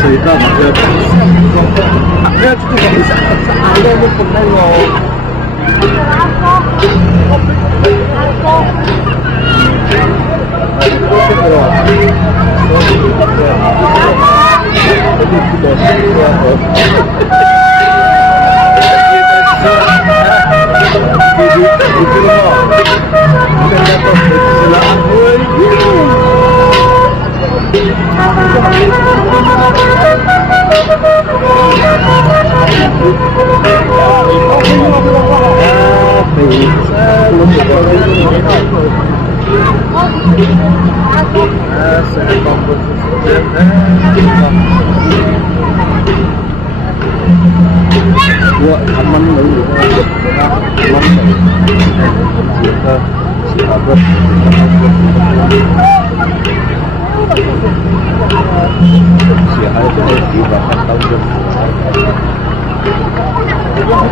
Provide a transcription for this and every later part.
cerita dia juga nggak bisa ada mau penengok gua aman dulu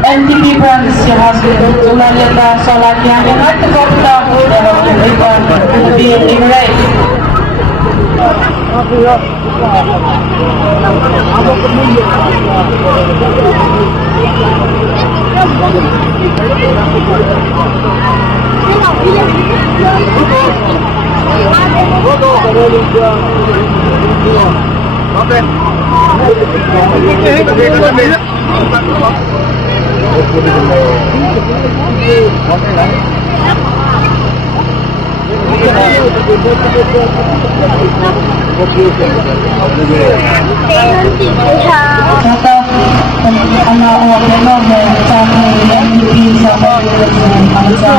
NTV Brands yang hasil Sulawesi Solatnya yang ada kota lebih Inggris. Contoh anak orang memang mencari MVP sampai bangsa.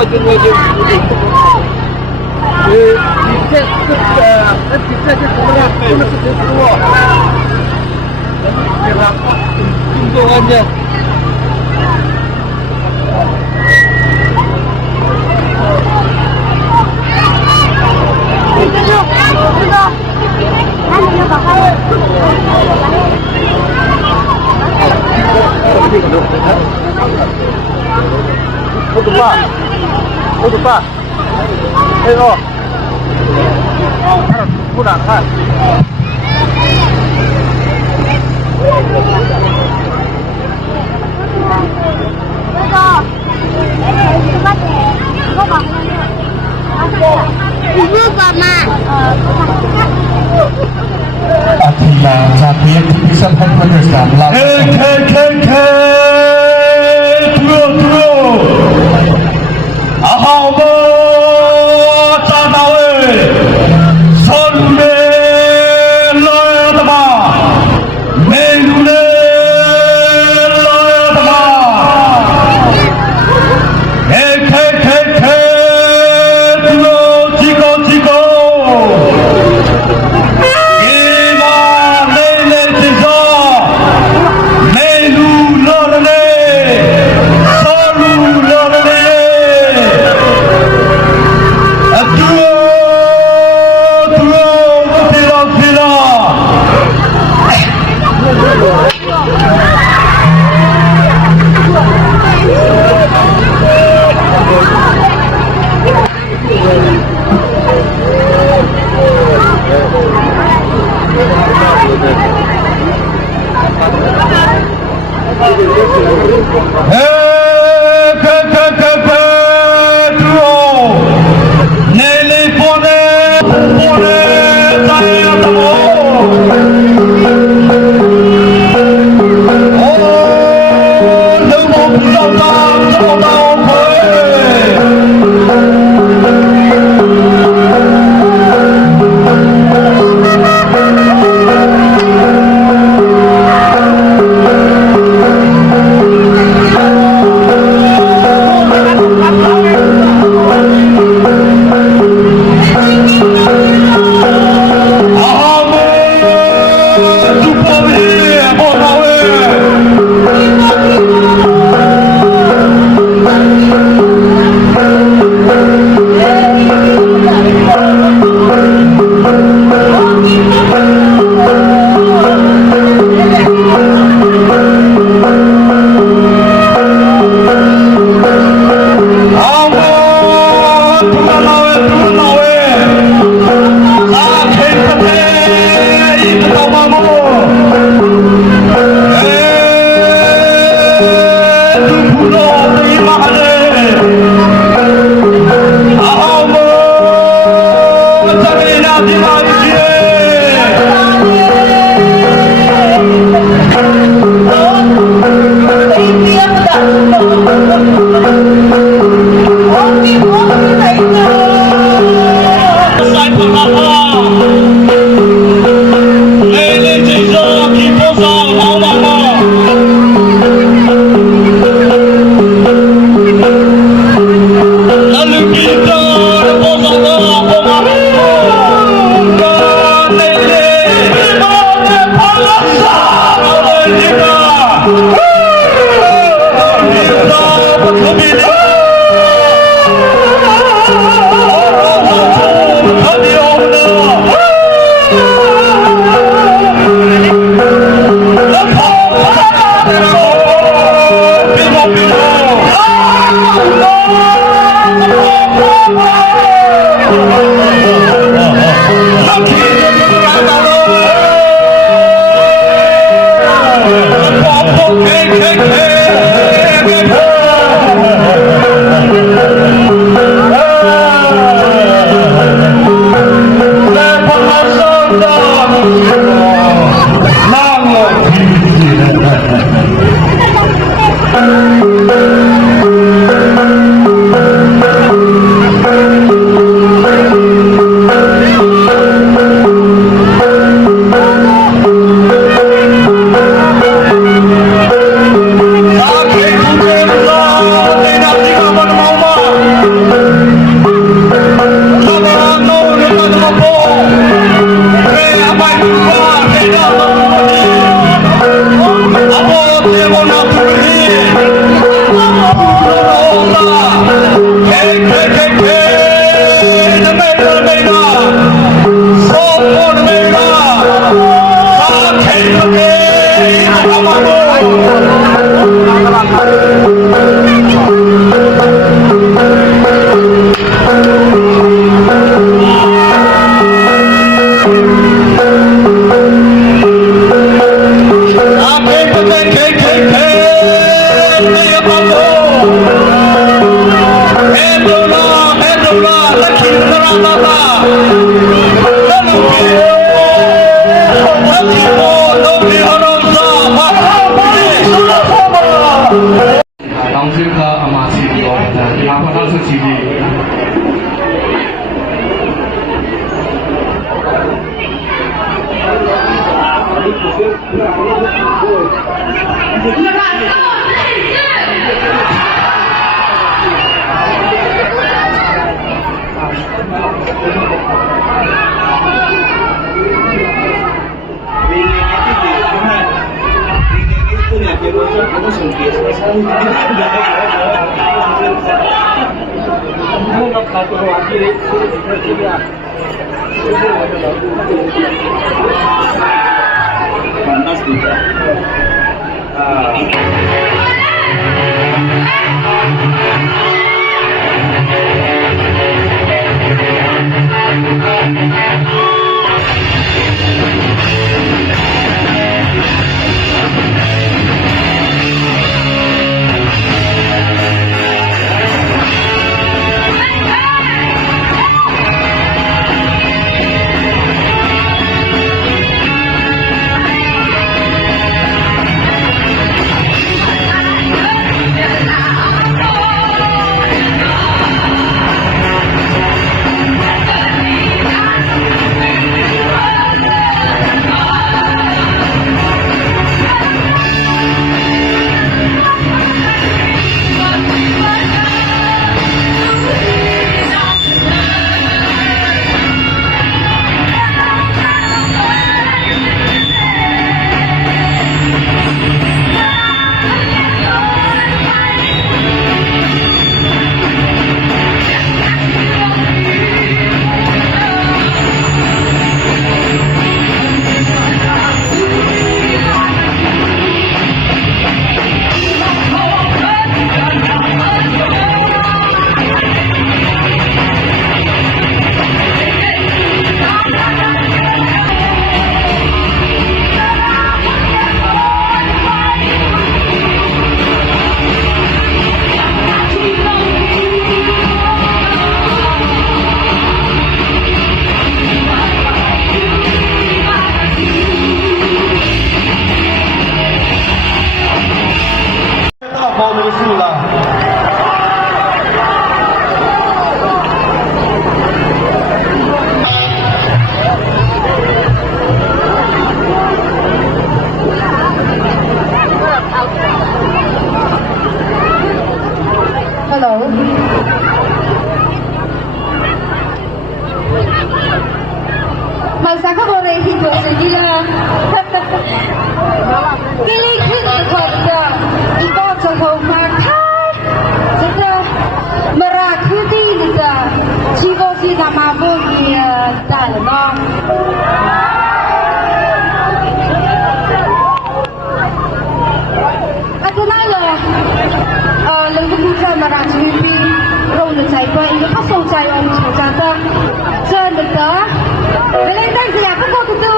wajib untungannya Pak. Ayo. Mudah kan? Ibu Mama. Atila Zakir bisa meneruskan 当时个阿玛西比的，然后当时基地。Panas juga. Magsaka ko rin hito sa gila. Kilikit ko da. Ikaw sa kaumatay. Sada marakuti nita. Chigo si namabo niya talabang. At nala, langgubuta marakuti. Rong na chay pa. Ika ka so chay om chachata. Diyan nita. Valentine siya ko ko to.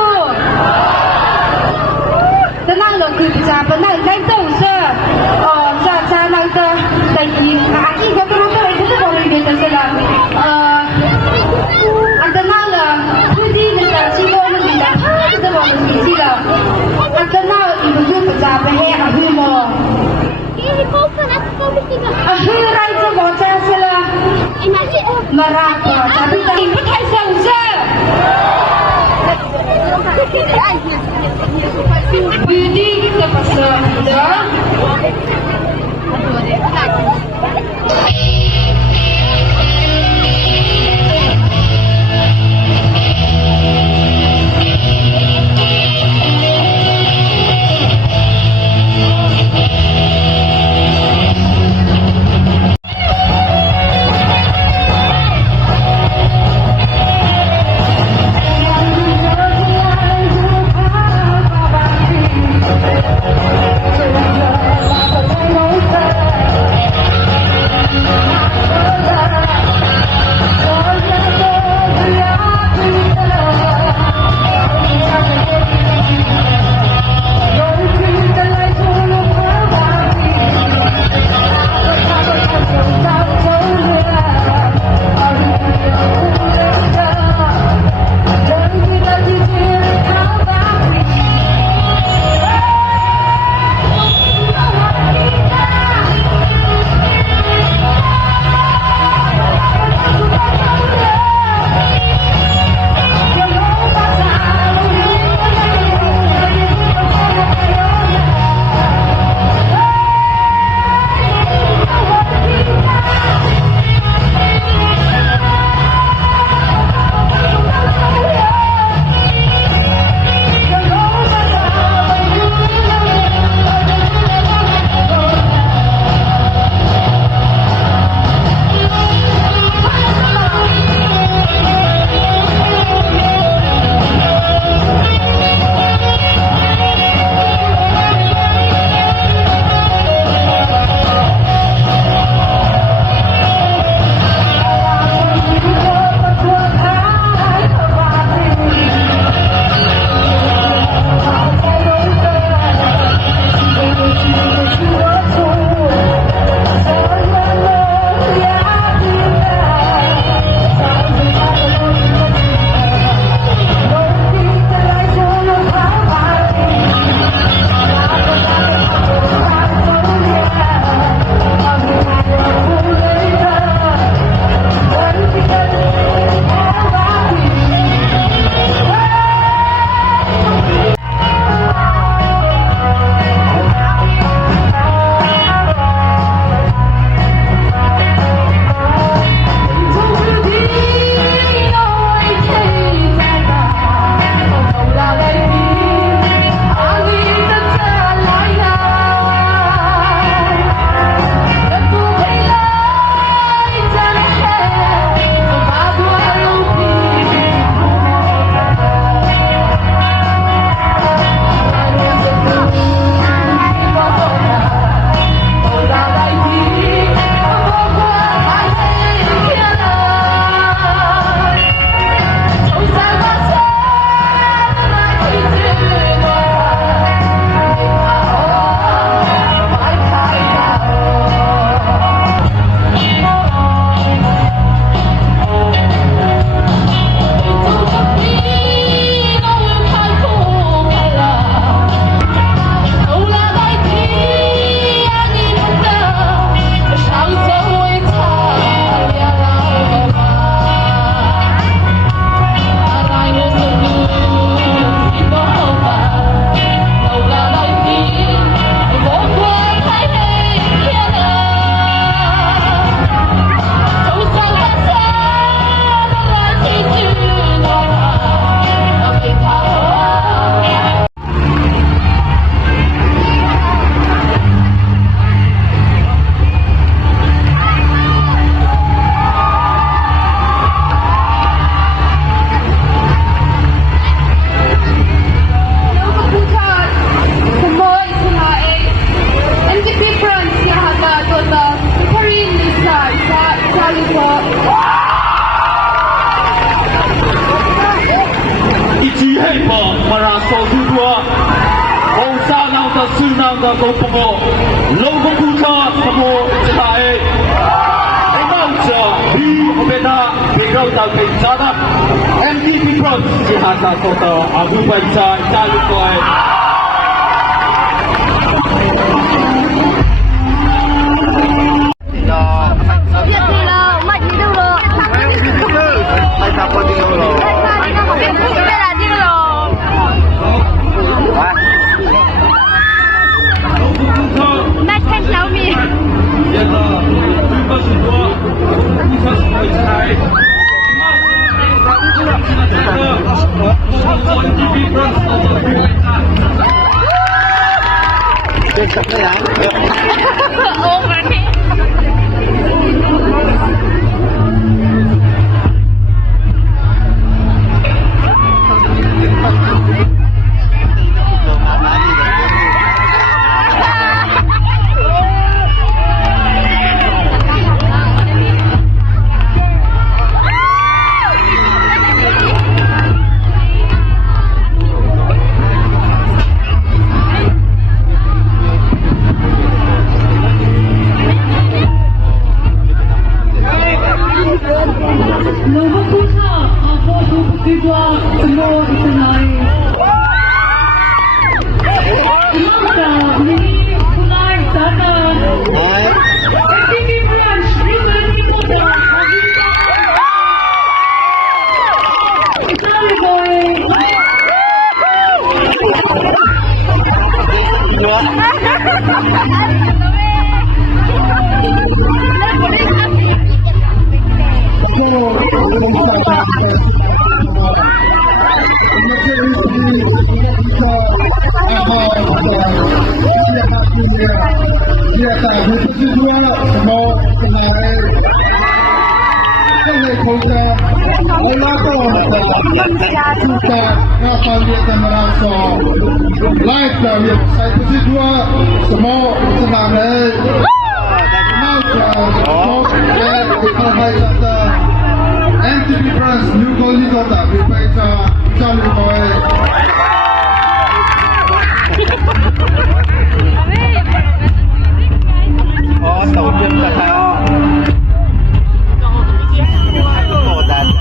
Tenang lo cứ cha bên này đánh đầu sơ. Cha cha năng tơ tại vì aki cho tôi nói tôi cũng có đi đến đây là anh tenang là cứ đi là chỉ có mình đi là tôi bảo mình đi là anh tenang ibu tu cha bên hè ở huy mò. Huy rai cho bọn cha sẽ là marah tapi tak ibu thay sao sơ. Beauty kita pasang dah. 手之多，红沙浪的是浪的公婆，龙公公车什么这台，冒着比我被他被绕到被炸的 MTV Pro 是他的做的阿布本在大陆过来。Biết gì đâu, mạnh đi đâu rồi. Hay sao con đi đâu rồi? Đây là đi rồi. Mẹ khen cháu mình. 这什么呀？ Live dari saya posisi 2 semua senang deh. Mau ke MTV France New Golden Kota berbaca jalur kau. Oh, tàu điện là sao? Đồ đàn giá.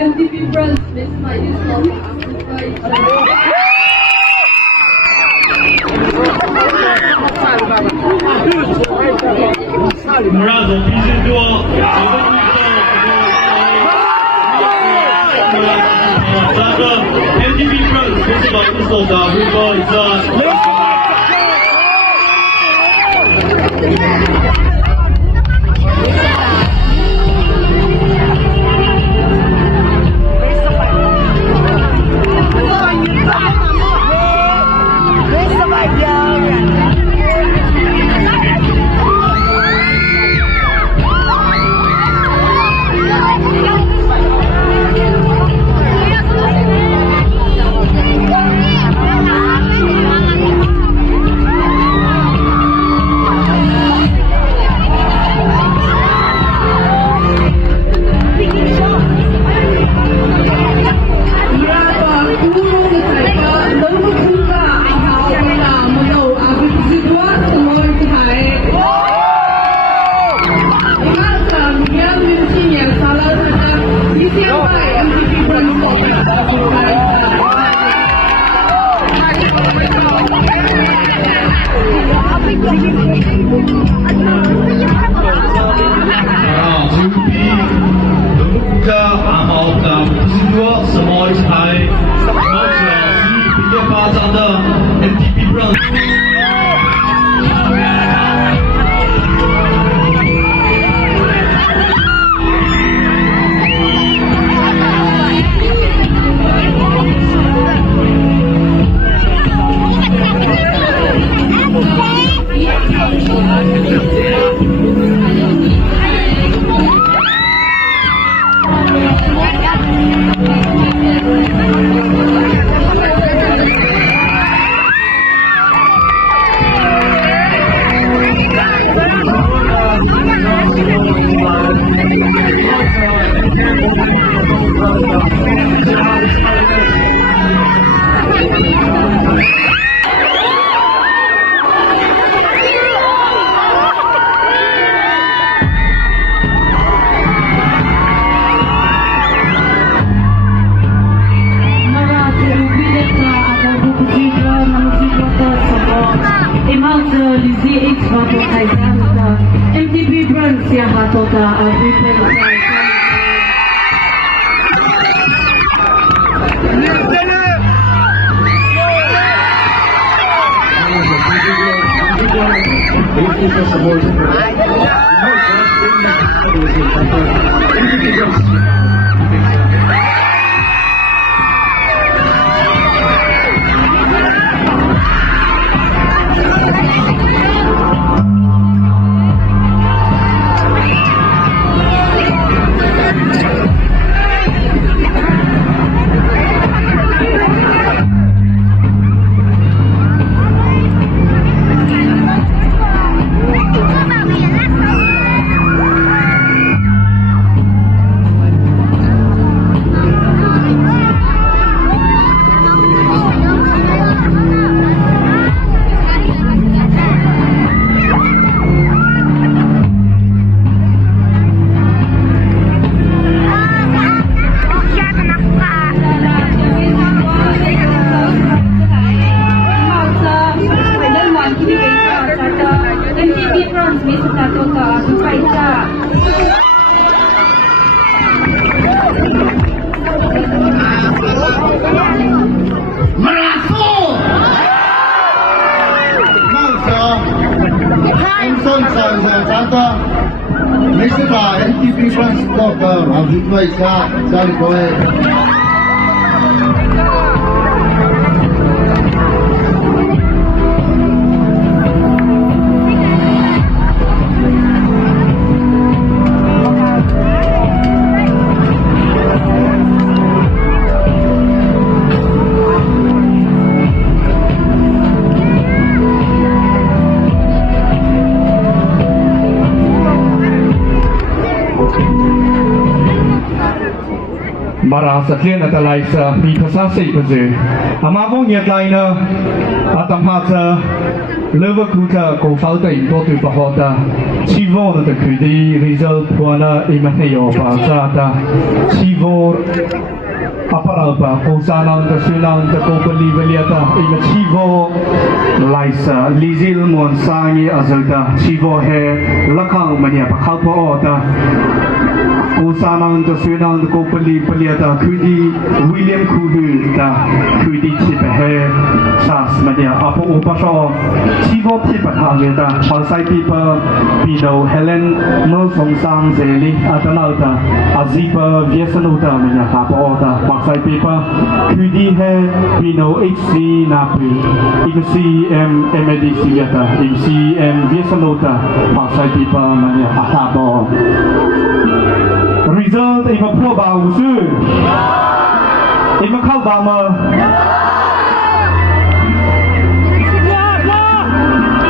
MTV France makes my use of Murazo 皮质多，三个 MTV France 不是把一手的 River 一个。MTB Brands yang hatota MTB Brands Talker, I'm Hitway Charlie Boy. Mara saklen atalai sa mi pasasi paze. Amavong yatlai na atamhata leva kuta ko falta in totu pahota. Chivo na takudi result puana imaheyo pa zata. Chivo aparalpa ko sanang tasunang tako palibaliata ina chivo laisa lizil mon sangi azalta chivo he lakang mania pakhalpo ota. Kusanang tasunang ko palibaliata kudi William Kudu ta kudi chipehe sas mania apo upasho chivo chipatageta palsai pipa pino Helen Mosong Sang Zeli atanauta azipa viesanuta mania apo ota palsai pipa kudi he pino HC napi imsi MDC yata imsi viesanuta palsai pipa mania apo result ima pro ba usu ima khau ba ma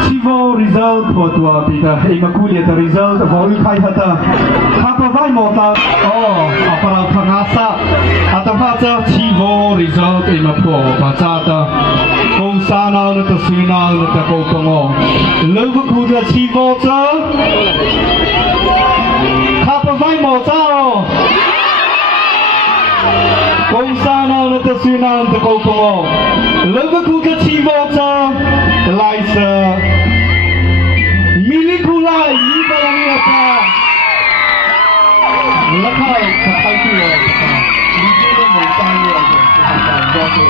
chivo result potua pita ima kulia ta result voi khai hata khapa vai mota apara thangasa atapata chivo result ima pro pachata kong sana na ta sina na ta ko kongo lova kuda chivo ta Khapa vai mo sao Kong sana na tasunan ta ko ko Leva ku ka chivo ta Laisa Mili kulai ni balangya ta Lakay kakay tuwa Hindi na mo tayo Ako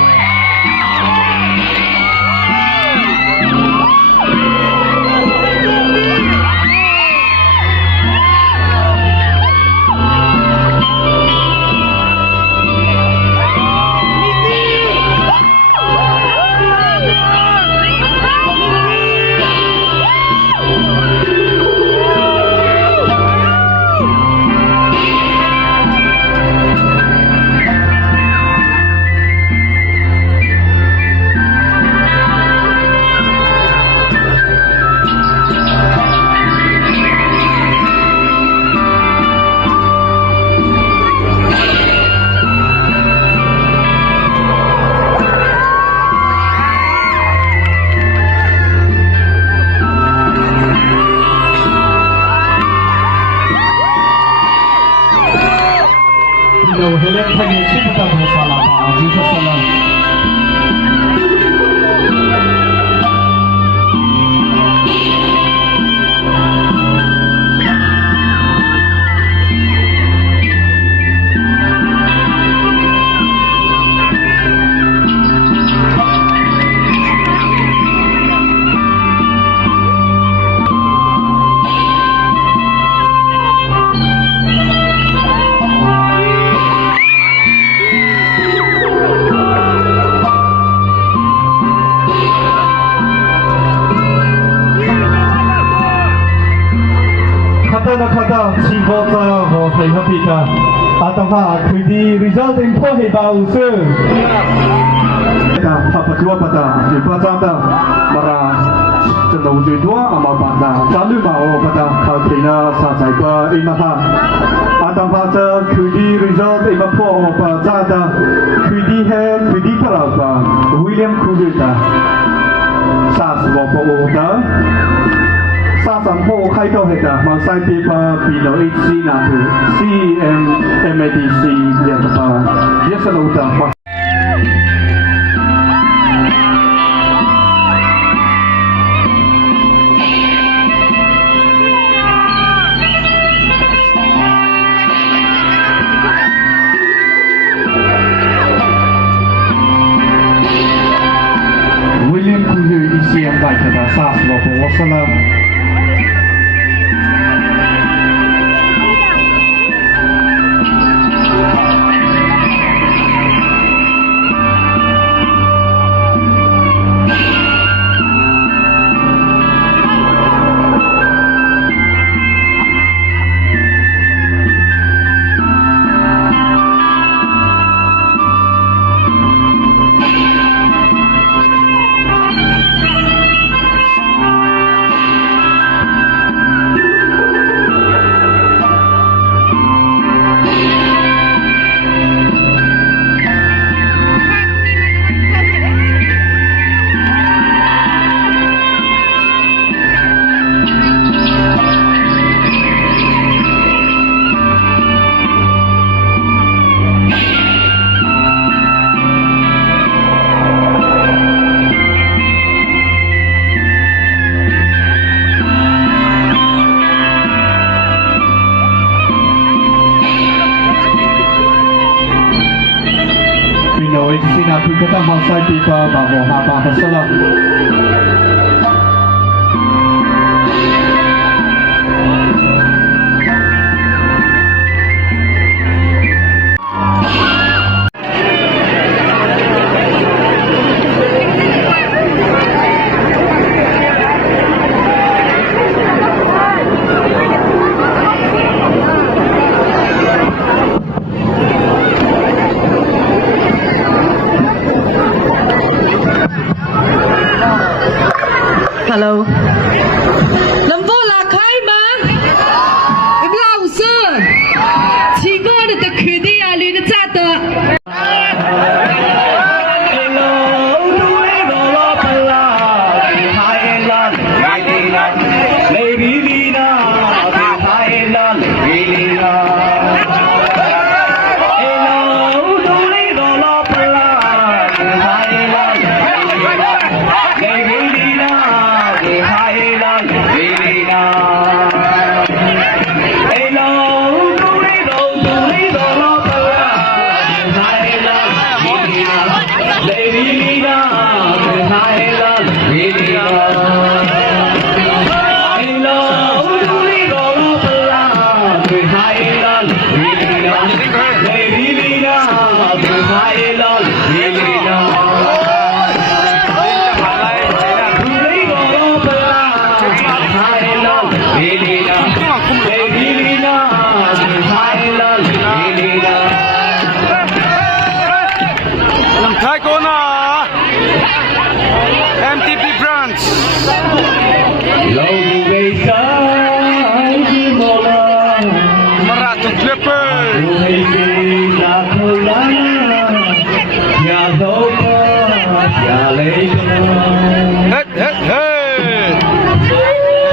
那看到情况在和配合比的，阿当哈佢啲 result 定破係爆先。Pada Papua pada di pada mara cenderung dua amal pada lalu mau pada kalpina sahaja ba imapa atau pada kudi result imapo pada pada kudi he kudi paraba William kudi ta sas bopo ta sasampo khai to heta mang sai paper bilo HC na tu CMMADC ya ta yes no ta William Kuyu isi yang baik pada sas bopo wassalam. Sinabi kita masa tiba bahwa apa tersalah. Hello. Lembu là khai mà. Im lau sơ. Chỉ có được cái khử đi à luyện được ra tờ. Thái cô na MTP branch Marathon Clipper Hey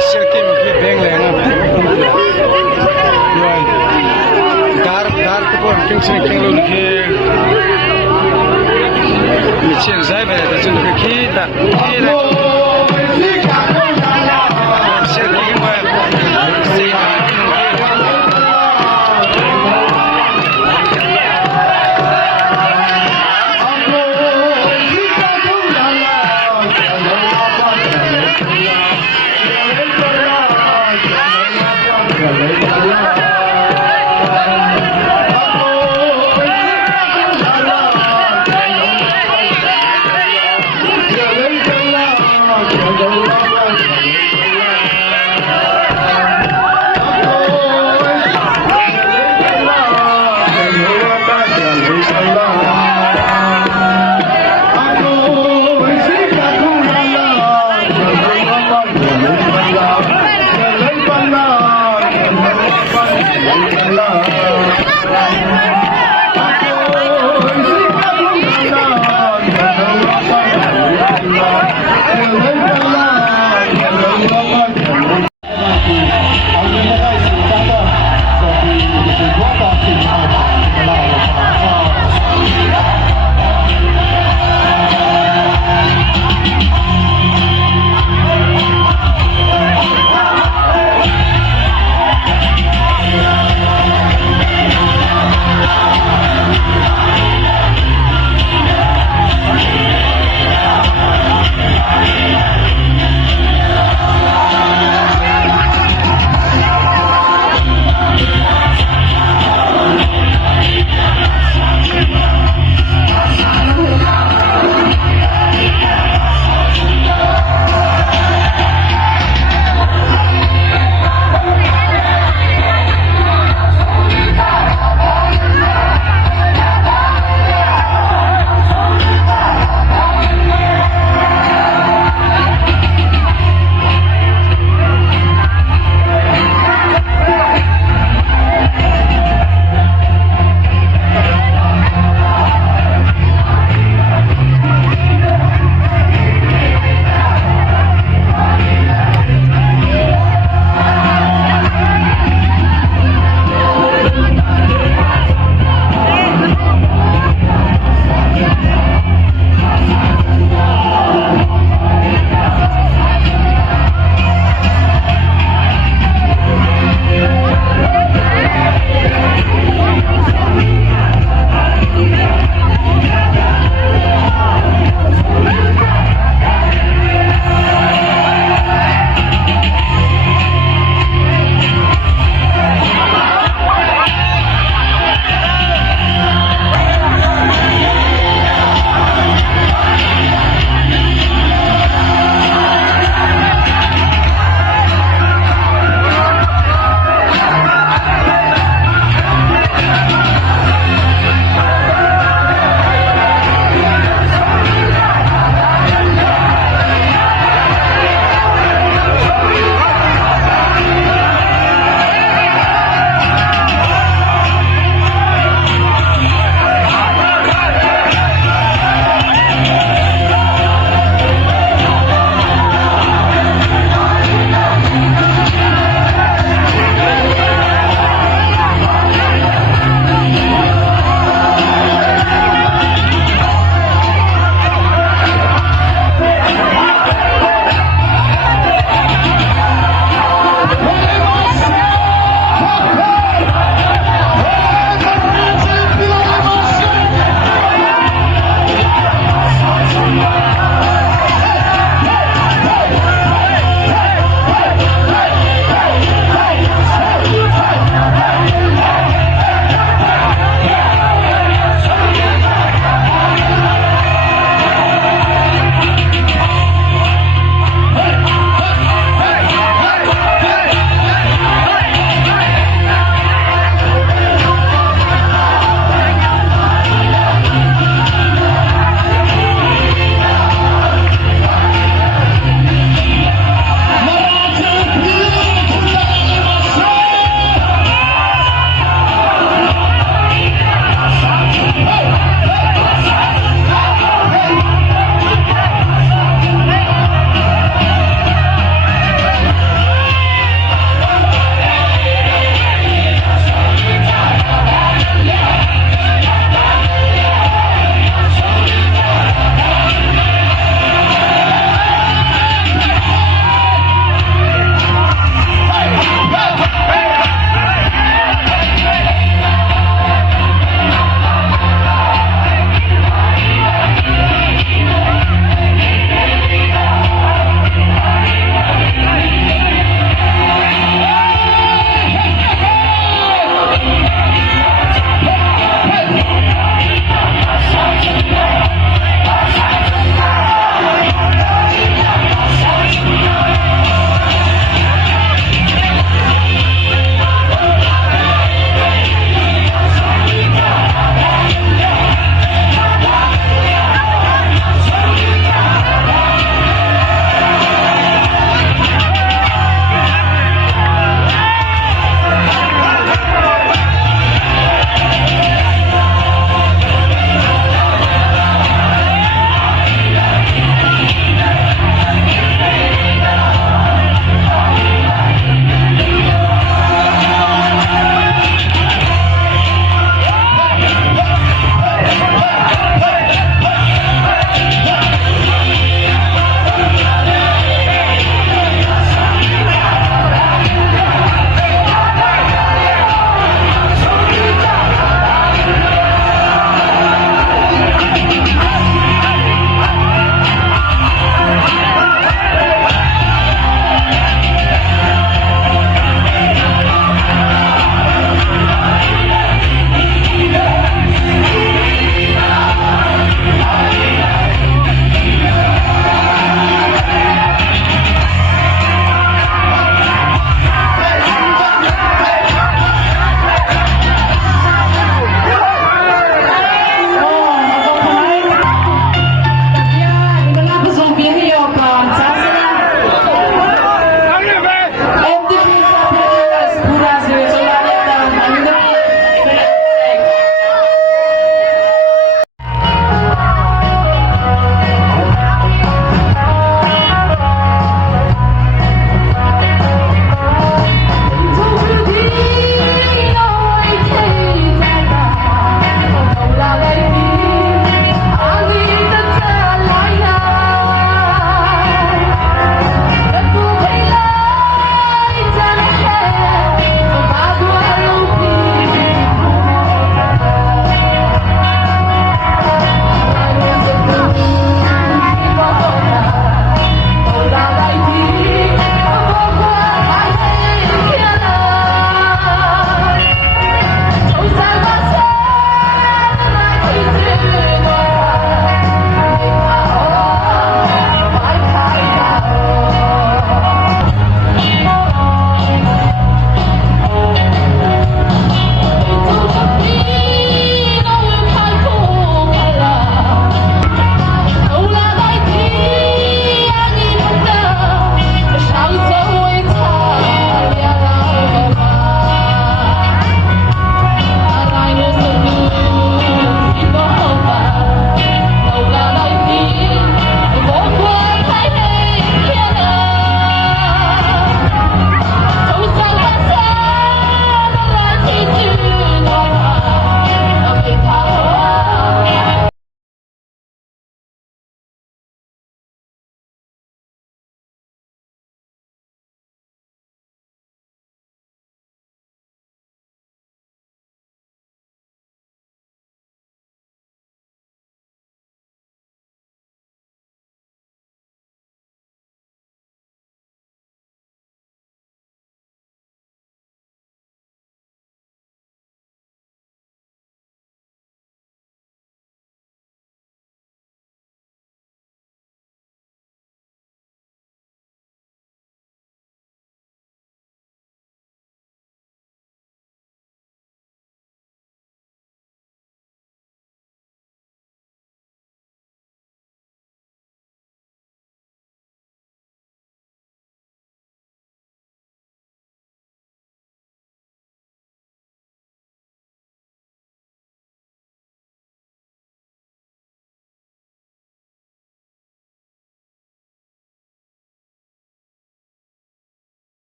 Sir Kim khi beng leng rồi dar cái con kinh sinh kinh luôn khi 现在呗，这就是个气的。